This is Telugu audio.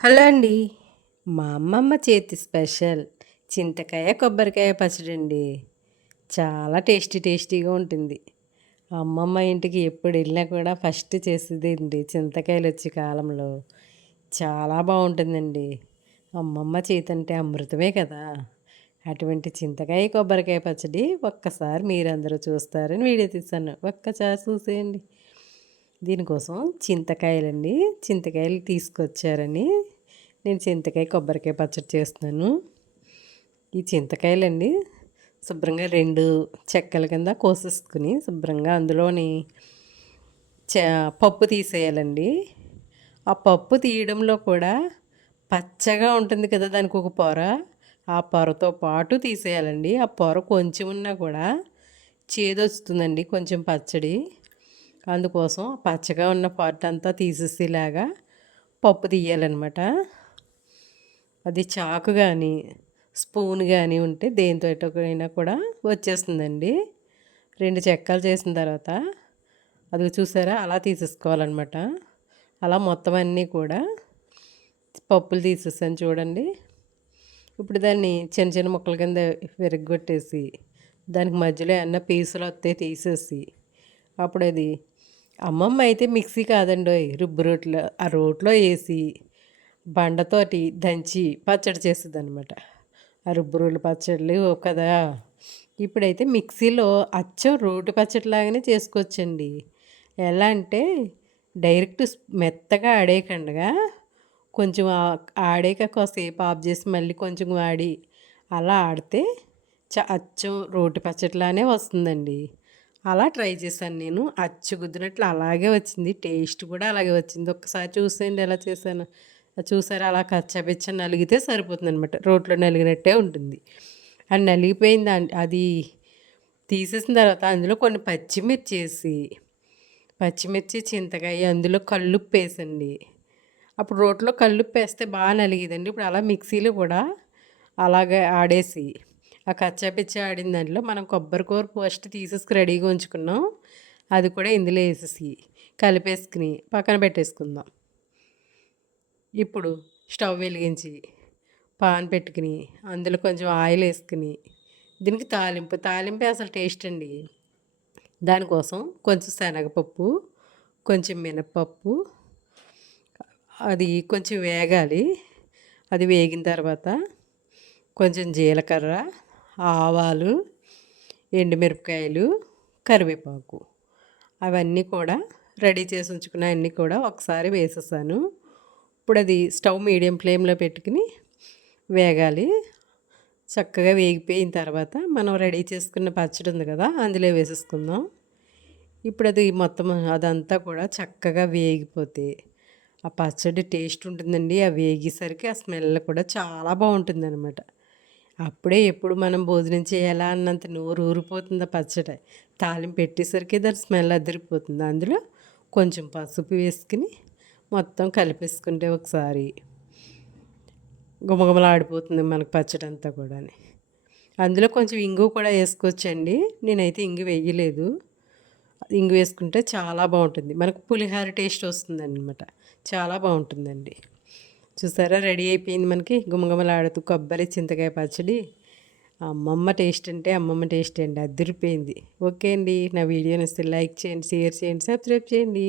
హలో అండి. మా అమ్మమ్మ చేతి స్పెషల్. చింతకాయ కొబ్బరికాయ పచ్చడి అండి చాలా టేస్టీ టేస్టీగా ఉంటుంది. అమ్మమ్మ ఇంటికి ఎప్పుడు వెళ్ళినా కూడా ఫస్ట్ చేసేది అండి చింతకాయలు వచ్చే కాలంలో. చాలా బాగుంటుందండి. అమ్మమ్మ చేతి అంటే అమృతమే కదా. అటువంటి చింతకాయ కొబ్బరికాయ పచ్చడి ఒక్కసారి మీరందరూ చూస్తారని వీడియో తీసాను ఒక్కసారి చూసేయండి. దీనికోసం చింతకాయలండి. చింతకాయలు తీసుకొచ్చారని. నేను చింతకాయ కొబ్బరికాయ పచ్చడి చేస్తున్నాను. ఈ చింతకాయలండి శుభ్రంగా రెండు చెక్కల కింద కోసేసుకుని శుభ్రంగా అందులోని చ పప్పు తీసేయాలండి. ఆ పప్పు తీయడంలో కూడా పచ్చగా ఉంటుంది కదా దానికి ఒక పొర. ఆ పొరతో పాటు తీసేయాలండి. ఆ పొర కొంచెం ఉన్నా కూడా చేదొస్తుందండి కొంచెం పచ్చడి. అందుకోసం పచ్చగా ఉన్న పార్ట్ అంతా తీసేసేలాగా పప్పు తీయాలన్నమాట. అది చాకు కానీ స్పూన్ కానీ ఉంటే దేంతో అయినా కూడా వచ్చేస్తుందండి. రెండు చెక్కలు చేసిన తర్వాత అది చూసారా? అలా తీసేసుకోవాలన్నమాట. అలా మొత్తం అన్నీ కూడా పప్పులు తీసేసాను చూడండి. ఇప్పుడు దాన్ని చిన్న చిన్న ముక్కల కింద విరగొట్టేసి దానికి మధ్యలో ఏమన్నా పీసులు వస్తే తీసేసి అప్పుడు అది అమ్మమ్మ అయితే మిక్సీ కాదండి రుబ్బు రోట్లో ఆ రోట్లో వేసి బండతోటి దంచి పచ్చడి చేస్తుంది అనమాట ఆ రుబ్బు రోలు పచ్చళ్ళు కదా. ఇప్పుడైతే మిక్సీలో అచ్చం రోటి పచ్చడిలాగానే చేసుకోవచ్చండి. ఎలా అంటే డైరెక్ట్ మెత్తగా ఆడేయకుండా కొంచెం ఆడాక కాసేపు ఆఫ్ చేసి మళ్ళీ కొంచెం వాడి అలా ఆడితే చ అచ్చం రోటి పచ్చడిలానే వస్తుందండి. అలా ట్రై చేశాను నేను. అచ్చు గుద్దినట్లు అలాగే వచ్చింది. టేస్ట్ కూడా అలాగే వచ్చింది. ఒక్కసారి చూసేయండి ఎలా చేశాను. చూసారా అలా కచ్చపిచ్చ నలిగితే సరిపోతుంది అనమాట రోట్లో నలిగినట్టే ఉంటుంది. అది నలిగిపోయింది. అది తీసేసిన తర్వాత అందులో కొన్ని పచ్చిమిర్చి వేసి పచ్చిమిర్చి చింతకాయ అందులో కల్లుప్పు వేసండి. అప్పుడు రోట్లో కల్లుప్పు వేస్తే బాగా నలిగిదండి. ఇప్పుడు అలా మిక్సీలో కూడా అలాగే ఆడేసి ఆ కచ్చాపిచ్చి ఆడిన దాంట్లో మనం కొబ్బరికూర పోస్ట్ ఫస్ట్ తీసేసుకు రెడీగా ఉంచుకున్నాం. అది కూడా ఇందులో వేసేసి కలిపేసుకుని పక్కన పెట్టేసుకుందాం. ఇప్పుడు స్టవ్ వెలిగించి పాన్ పెట్టుకుని అందులో కొంచెం ఆయిల్ వేసుకుని దీనికి తాలింపు. తాలింపు అసలు టేస్ట్ అండి. దానికోసం కొంచెం శనగపప్పు కొంచెం మినపప్పు అది కొంచెం వేగాలి. అది వేగిన తర్వాత కొంచెం జీలకర్ర ఆవాలు ఎండుమిరపకాయలు కరివేపాకు. అవన్నీ కూడా రెడీ చేసి ఉంచుకున్న అన్నీ కూడా ఒకసారి వేసేసాను. ఇప్పుడు అది స్టవ్ మీడియం ఫ్లేమ్లో పెట్టుకుని వేగాలి. చక్కగా వేగిపోయిన తర్వాత మనం రెడీ చేసుకున్న పచ్చడి ఉంది కదా అందులో వేసేసుకుందాం. ఇప్పుడు అది మొత్తం అదంతా కూడా చక్కగా వేగిపోతే ఆ పచ్చడి టేస్ట్ ఉంటుందండి. ఆ వేగేసరికి ఆ స్మెల్ కూడా చాలా బాగుంటుంది అనమాట అప్పుడే ఎప్పుడు మనం భోజనం చేయాలా అన్నంత నోరు ఊరిపోతుంది పచ్చడి. తాలింపు పెట్టేసరికి దాని స్మెల్ అదిరిపోతుంది. అందులో కొంచెం పసుపు వేసుకుని మొత్తం కలిపేసుకుంటే ఒకసారి గుమగుమలాడిపోతుంది మనకు పచ్చడి అంతా కూడా అందులో కొంచెం ఇంగు కూడా వేసుకోవచ్చండి. నేనైతే ఇంగు వేయలేదు. ఇంగు వేసుకుంటే చాలా బాగుంటుంది. మనకు పులిహార టేస్ట్ వస్తుందన్నమాట. చాలా బాగుంటుందండి. చూసారా? రెడీ అయిపోయింది మనకి. గుమగుమలాడుతూ కొబ్బరి చింతకాయ పచ్చడి. అమ్మమ్మ టేస్ట్ అంటే అమ్మమ్మ టేస్ట్ అండి. అదిరిపోయింది. ఓకే అండి. నా వీడియోని వస్తే లైక్ చేయండి షేర్ చేయండి సబ్స్క్రైబ్ చేయండి.